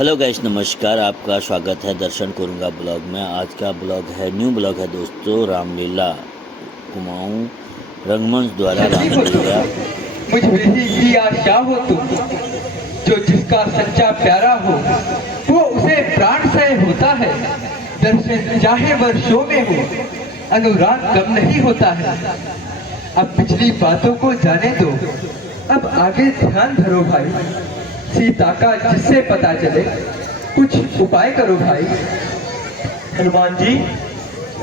Hello guys, नमस्कार। आपका स्वागत है दर्शन करूँगा ब्लॉग में। आज का ब्लॉग है, न्यू ब्लॉग है दोस्तों। रामलीला कुमाऊं रंगमंच द्वारा रामलीला। मुझ में ही आशा हो तुम, जो जिसका सच्चा प्यारा हो वो उसे प्राण से होता है। दर्शन चाहे वर्षों में हो, अनुराग कम नहीं होता है। अब पिछली बातों को जाने दो, अब आगे ध्यान धरो भाई। सीता का जिससे पता चले, कुछ उपाय करो भाई। हनुमान जी,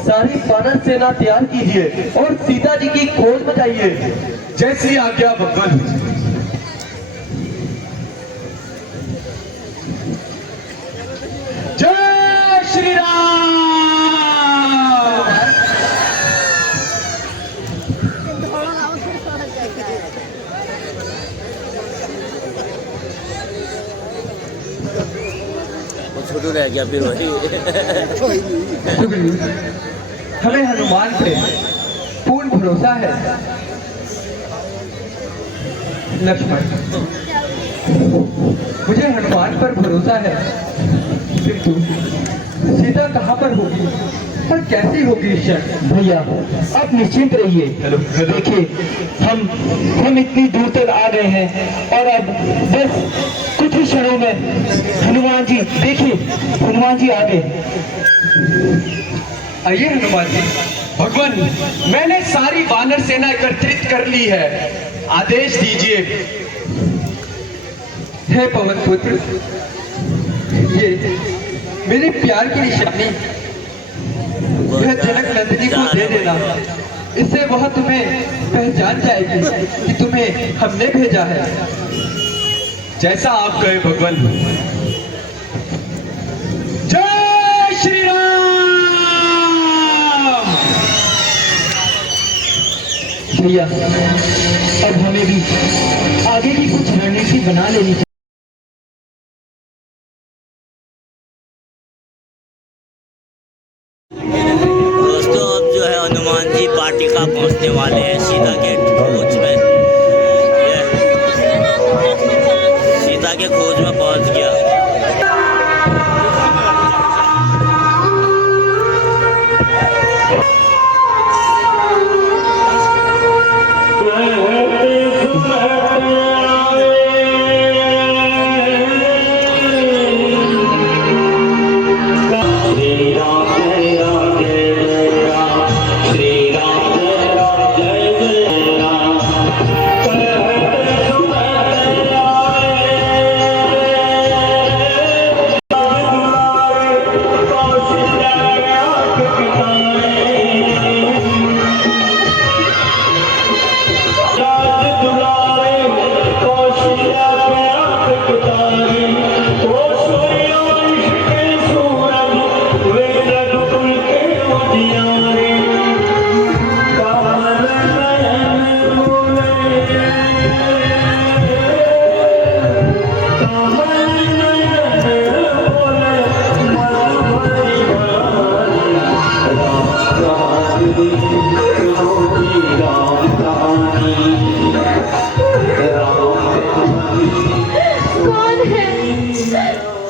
सारी वानर सेना तैयार कीजिए और सीता जी की खोज मचाइए। जैसी आज्ञा भगवान। जय श्री राम। छोटू रह गया फिर वही। हमें हनुमान पे पूर्ण भरोसा है। लक्ष्मण, मुझे हनुमान पर भरोसा है, किंतु सीता कहाँ पर होगी और कैसी होगी? भैया, आप निश्चिंत रहिए। देखिए, हम इतनी दूर तक आ गए हैं और अब बस कुछ ही क्षणों में हनुमान जी, देखिए हनुमान जी आ गए। आइए हनुमान जी। भगवान, मैंने सारी वानर सेना एकत्रित कर ली है, आदेश दीजिए। हे पवन पुत्र, ये मेरे प्यार की निशानी, यह जनक नंदिनी को दे देना। इससे वह तुम्हें पहचान जाएगी कि तुम्हें हमने भेजा है। जैसा आप कहे भगवान। जय श्री राम। भैया, अब हमें भी आगे की कुछ रणनीति बना लेनी चाहिए। दोस्तों, अब जो है हनुमान जी पाटिका पहुंचने वाले हैं, सीता के खोज में। सीता के खोज में पहुंच गया।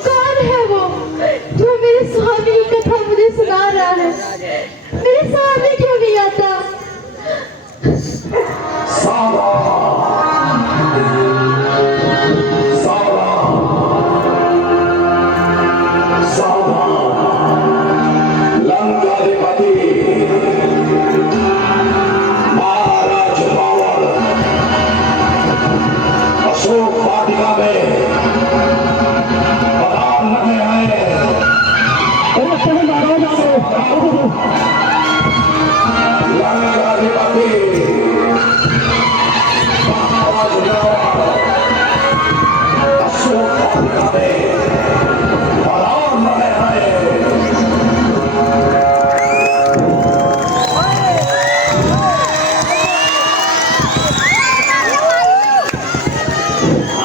कौन है वो जो मेरे स्वामी की कथा मुझे सुना रहा है? मेरे सामने क्यों नहीं आता?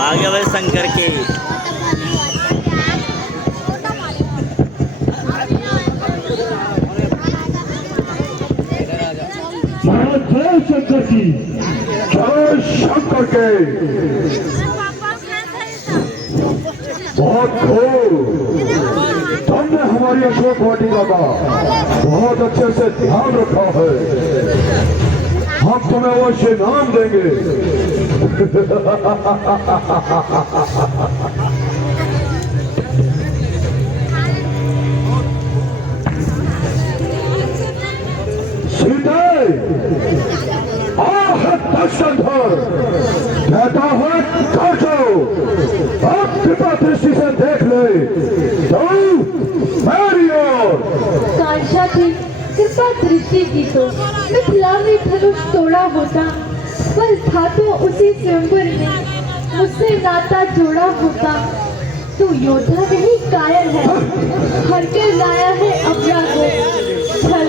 आगे बढ़े शंकर के। जय शंकर की, जय शंकर के। बहुत तुमने हमारी अशोक वाटिका का बहुत अच्छे से ध्यान रखा है। हम तुम्हें अवश्य नाम देंगे। सीते दर्शन धर कहता है कर जाओ। अब कृपा दृष्टि से देख ले तो मेरी ओर। कांक्षा की कृपा दृष्टि की तो मिथिला में धनुष तोड़ा होता, बल था तो उसी स्वयंवर में मुझसे नाता जोड़ा होता। तू योद्धा नहीं कायर है, हर कर लाया है अपना को। छल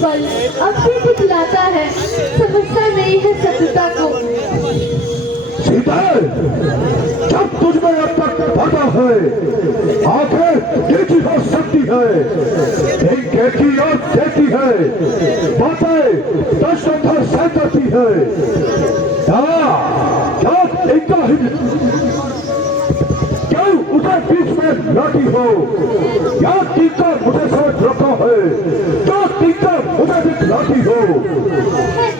बल अब भी दिखलाता है, समझता नहीं है सत्यता को। सीता जब तुझमें अब तक पता है आखिर कैसी हो सकती है, एक कैसी और देती है, बातें दशरथ से करती है। क्या इनका क्यों उसे बीच में लाती हो? या टीका मुझे समझ रखा है, क्या टीका मुझे दिखलाती हो?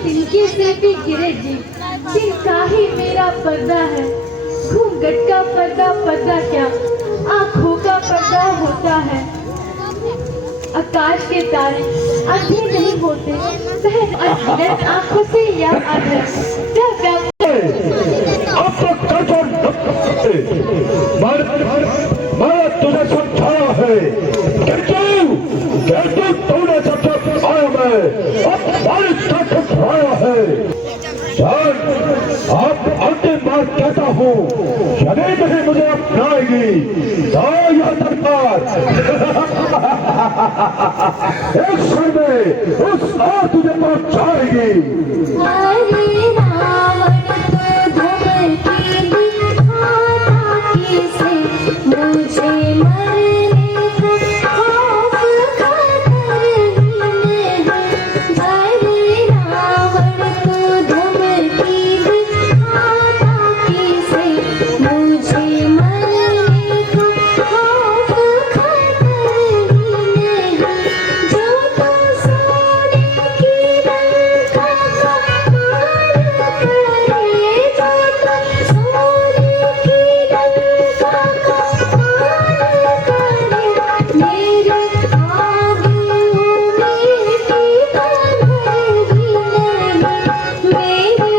तिनके से भी गिरे जी, जिनका ही मेरा पर्दा है। घूंघट का पर्दा पर्दा क्या, आंखों का पर्दा होता है। आकाश के तारे अंधे नहीं होते, वह अनगिनत आंखों से याद आता है। अब तक मैं तुझे समझाया है कि तूने जब आया मैं अब बारिश का ठुकराया है। अब अंतिम बार कहता हूँ, यदि नहीं मुझे अपनाएगी तो यह सरकार एक क्षण में उस और तुझे पहुंचाएगी। हरे रावण को धमकी दिखाता किसे, मुझे मरने का खौफ खतर ही नहीं। हरे रावण को धमकी दिखाता किसे, मुझे मरने का खौफ खतर ही नहीं। जो तो सोने की लंका का पार करे, जो तो सोने की लंका का पार करे, मेरे आगे उम्मीद बंधेगी नहीं, मेरे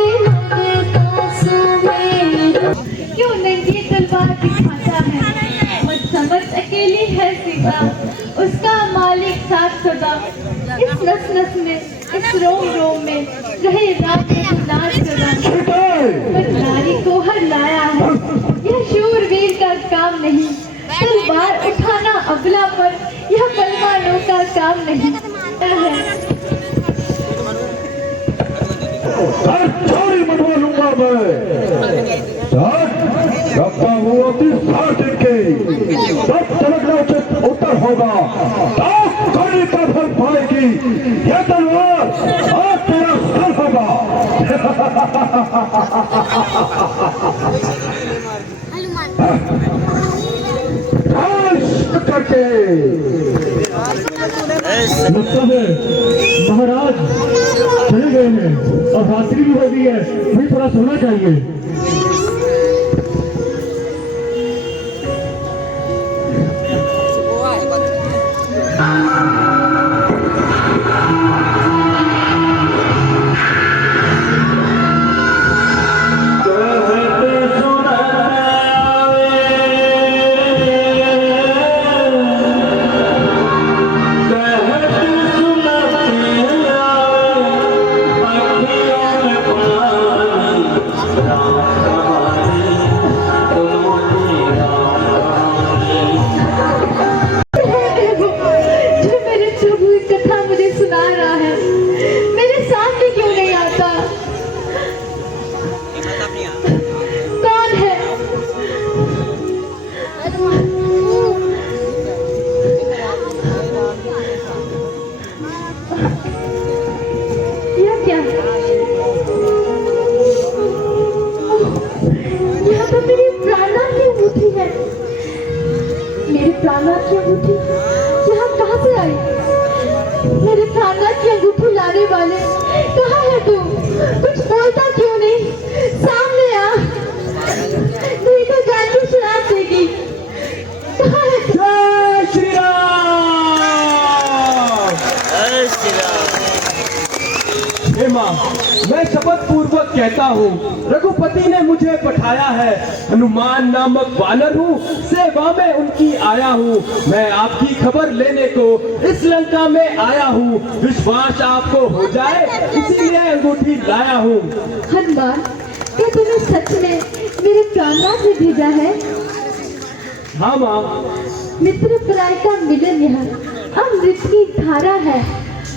मन का सुमेर। क्यों नंगी तलवार दिखाता है, मत समझ अकेली है सीता, उसका मालिक साथ सदा। इस नस नस में, इस रोम रोम में रहे राम को नाच सदा। पर नारी को हर लाया है, यह शूरवीर का काम नहीं। तलवार उठाना अबला पर, यह बलवानों का काम नहीं है। चोरी बनवा लूंगा मैं। रखता हूँ अपनी साथ की, तब तलकना उचित उत्तर होगा, तब कड़ी का फल पाएगी यह तलवार और तेरा सर होगा। करके लगता है महाराज चले गए हैं और रात्रि भी हो गई है, मुझे थोड़ा सोना चाहिए। जो मेरे प्राणनाथ की अंगूठी यहाँ कहाँ से आई? मेरे प्राणनाथ की अंगूठी लाने वाले कहाँ है तू? कुछ बोलता क्यों नहीं? सामने आ, नहीं तो जान की शराब देगी। कहाँ है तू? जय श्री राम। जय श्री राम। हे माँ, मैं शपथ पूर्वक कहता हूँ, रघुपति ने मुझे पठाया है। हनुमान नामक वानर हूँ, सेवा में उनकी आया हूँ। मैं आपकी खबर लेने को इस लंका में आया हूँ। विश्वास आपको हो जाए इसीलिए अंगूठी लाया हूँ। हनुमान, क्या तूने सच में मेरे प्राणनाथ ने भेजा है? हाँ माँ। मित्र प्राय का मिलन यह अमृत की धारा है,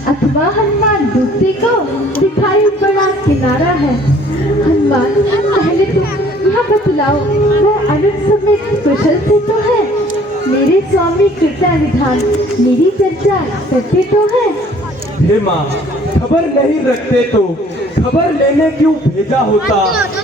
अथवा हनुमान डूबते को दिखाई पड़ा किनारा है। हनुमान, पहले तो यह बतलाओ, वह अनुज समेत कुशल से तो है? मेरे स्वामी कृपा निधान मेरी चर्चा करते तो है? हे माँ, खबर नहीं रखते तो खबर लेने क्यों भेजा होता?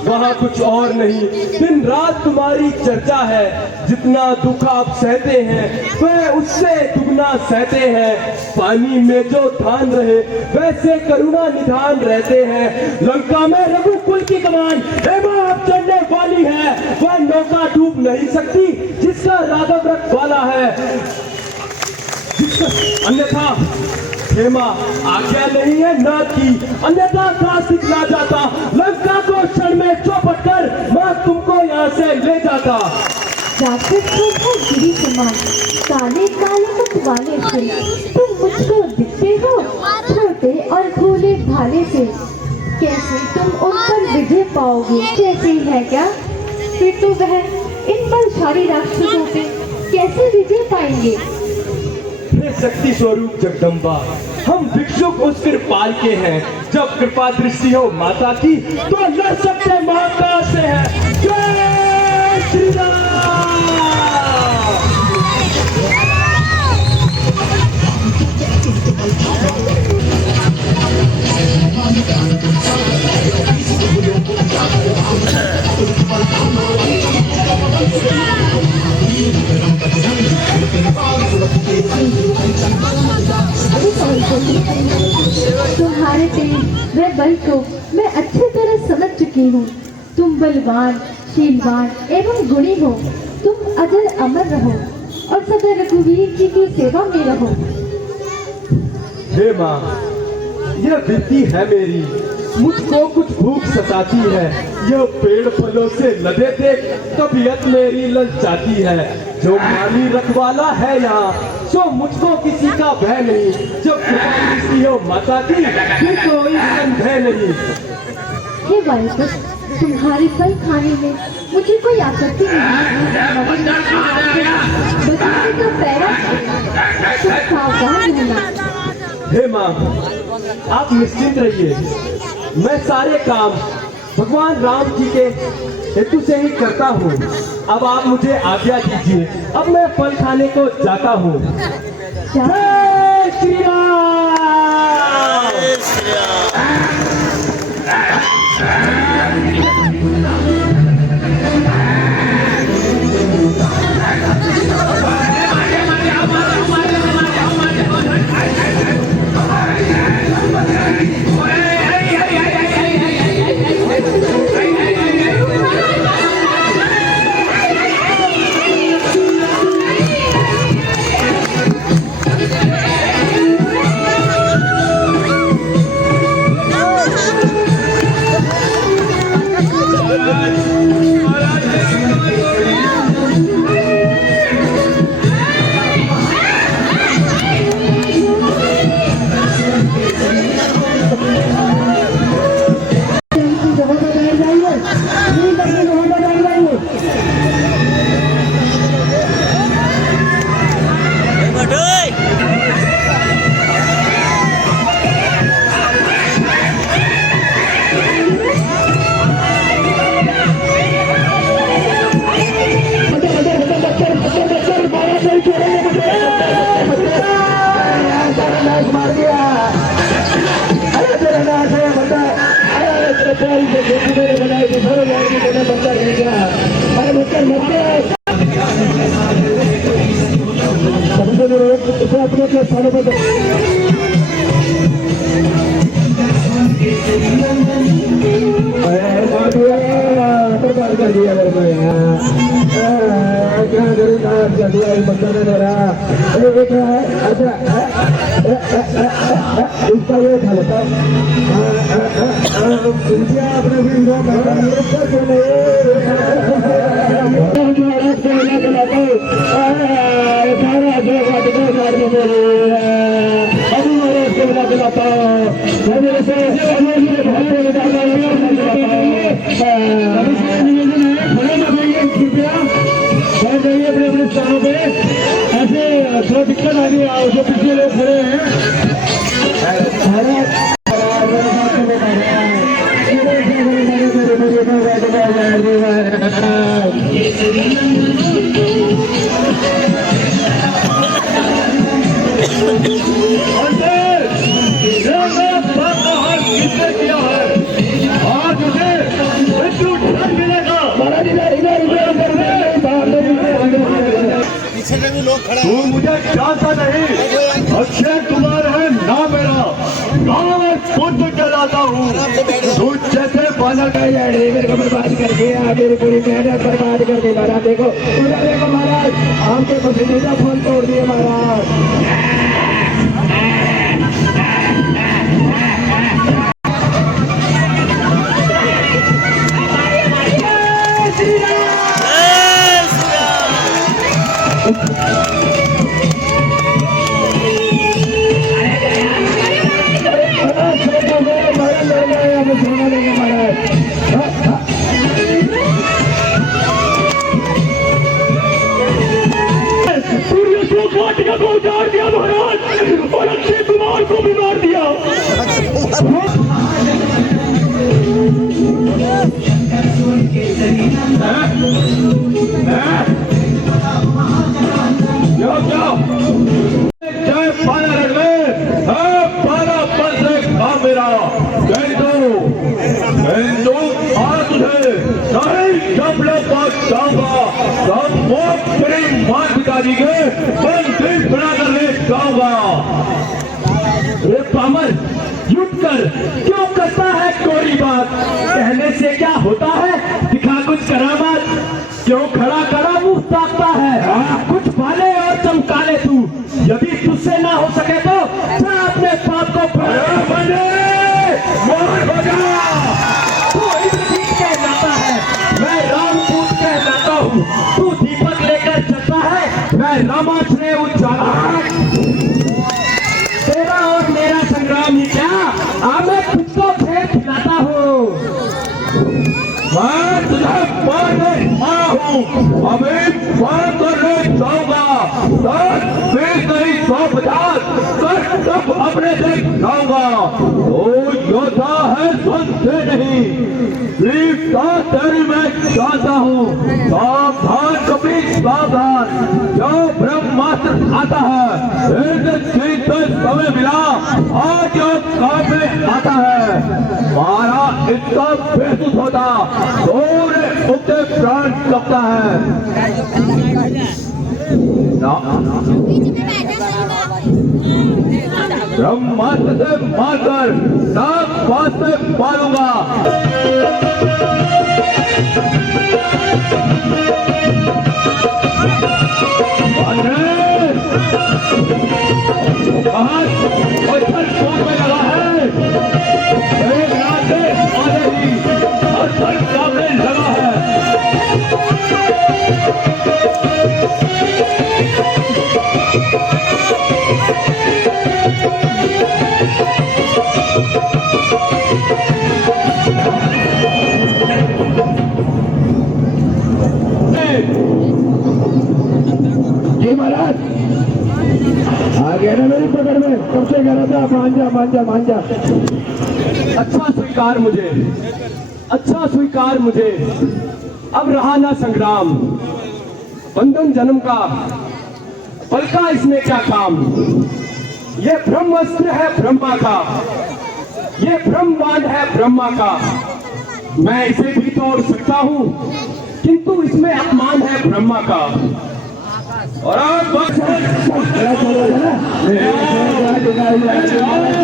वहाँ कुछ और नहीं, दिन रात तुम्हारी चर्चा है। जितना दुख आप सहते हैं वह उससे दुगना सहते हैं। पानी में जो धान रहे वैसे करुणा निधान रहते हैं। लंका में रघुकुल की कमान हेमा अब चढ़ने वाली है। वह नौका डूब नहीं सकती जिसका राघव रथ वाला है। अन्यथा हेमा आज्ञा नहीं है नाथ की, अन्यथा काश दिखला जाता। लंका को क्षण में चौपट कर मैं तुमको यहाँ से ले जाता। जाकर तो है गिरी समान, काले काले मत वाले से तुम मुझको दिखते हो छोटे और भोले भाले से। कैसे तुम उन पर विजय पाओगे? कैसे ही है क्या? फिर तो वह इन बलशाली राक्षसों पे कैसे विजय पाएंगे? हे शक्ति स्वरूप जगदम्बा, हम भिक्षुक उस कृपाल के हैं। जब कृपा दृष्टि हो माता की तो लड़ सकते महाकाल से है। जय श्री राम। तुम्हारे तेज व बल को मैं अच्छी तरह समझ चुकी हूँ। तुम बलवान, शीलवान एवं गुणी हो। तुम अजर अमर रहो और सदा रघुवीर जी की सेवा में रहो। हे माँ, यह विधि है मेरी, मुझको कुछ भूख सताती है। यह पेड़ फलों से लदे देख तबीयत मेरी ललचाती है। जो माली रखवाला है यहाँ सो मुझको किसी का भय नहीं। जब कृपा दृष्टि हो माता की फिर कोई संदेह नहीं। हे वायुपुत्र, तुम्हारे फल खाने में मुझे कोई आपत्ति नहीं। बच्चे का पैरा तुम सावधान रहना। हे माँ, आप निश्चिंत रहिए। मैं सारे काम भगवान राम जी के हेतु से ही करता हूँ। अब आप मुझे आज्ञा दीजिए, अब मैं फल खाने को जाता हूँ। जय श्री राम। जय श्री के स्थानों पर बर्बाद कर दिया मेरे को क्या कर दिया बंदा ने मेरा अच्छा इसका ये था बताओ अपने भी अपने स्थानों पे ऐसे थोड़ा दिक्कत आ रही है जो पिछले लोग खड़े हैं तू मुझे जानता नहीं, अक्षय कुमार है ना मेरा, गाँव में खुद चलाता हूँ। तू जैसे बानर का मेरे को बर्बाद कर दिया, मेरी पूरी मेहनत बर्बाद कर दी महाराज। देखो महाराज आपके पसंदीदा फोन तोड़ दिए महाराज। को उजाड़ दिया महाराज और अक्षय कुमार को भी मार दिया। जय पाला रणवीर, पाला पल से काम मेरा हिंदू आज तुझे नहीं जब लोग बात जाऊंगा तब वो मेरी मां पिताजी के बंदी बना कर ले जाऊंगा। रे पामर युद्ध कर, क्यों करता है कोरी बात? कहने से क्या होता है, दिखा कुछ करामात। क्यों खड़ा खड़ा मुंह ताकता है? कुछ पाले और चमका ले तू। यदि तुझसे ना हो सके तो जा अपने पाप को तू इंद्रजीत कहलाता है, मैं रामदूत कहलाता हूँ। तू दीपक लेकर चलता है, मैं रामाश्रय उजाला। तेरा और मेरा संग्राम ही क्या, मैं तुझको फेर खिलाता हूँ। मैं तुझे मारने आया हूँ, अभी मार करने जाऊंगा। 10, 20 नहीं 150 कर तब अपने से जाऊंगा। तो योद्धा है सुनते नहीं, वीरता तेरी मैं जानता हूँ। सावधान कभी सावधान, जो ब्रह्मास्त्र आता है समय मिला, आज जो काम में आता है। मारा इतना बेसुध होता, थोड़े उगते प्राण लगता है। ब्रह्मास्त्र से मारकर नाग पास से मारूंगा। पत्थर चोट में लगा है, एक रात से आधे ही पत्थर सामने लगा है। जी महाराज आ गया ना मेरी पकड़ में, कब से कह रहा था मान जा मान जा मान जा। अच्छा स्वीकार मुझे, अच्छा स्वीकार मुझे। अब रहा ना संग्राम, बंधन जन्म का, पल का इसमें क्या काम। ये ब्रह्मास्त्र है ब्रह्मा का, ये ब्रह्मांड है ब्रह्मा का। मैं इसे भी तोड़ सकता हूँ, किंतु इसमें अपमान है ब्रह्मा का। और अब ले आओ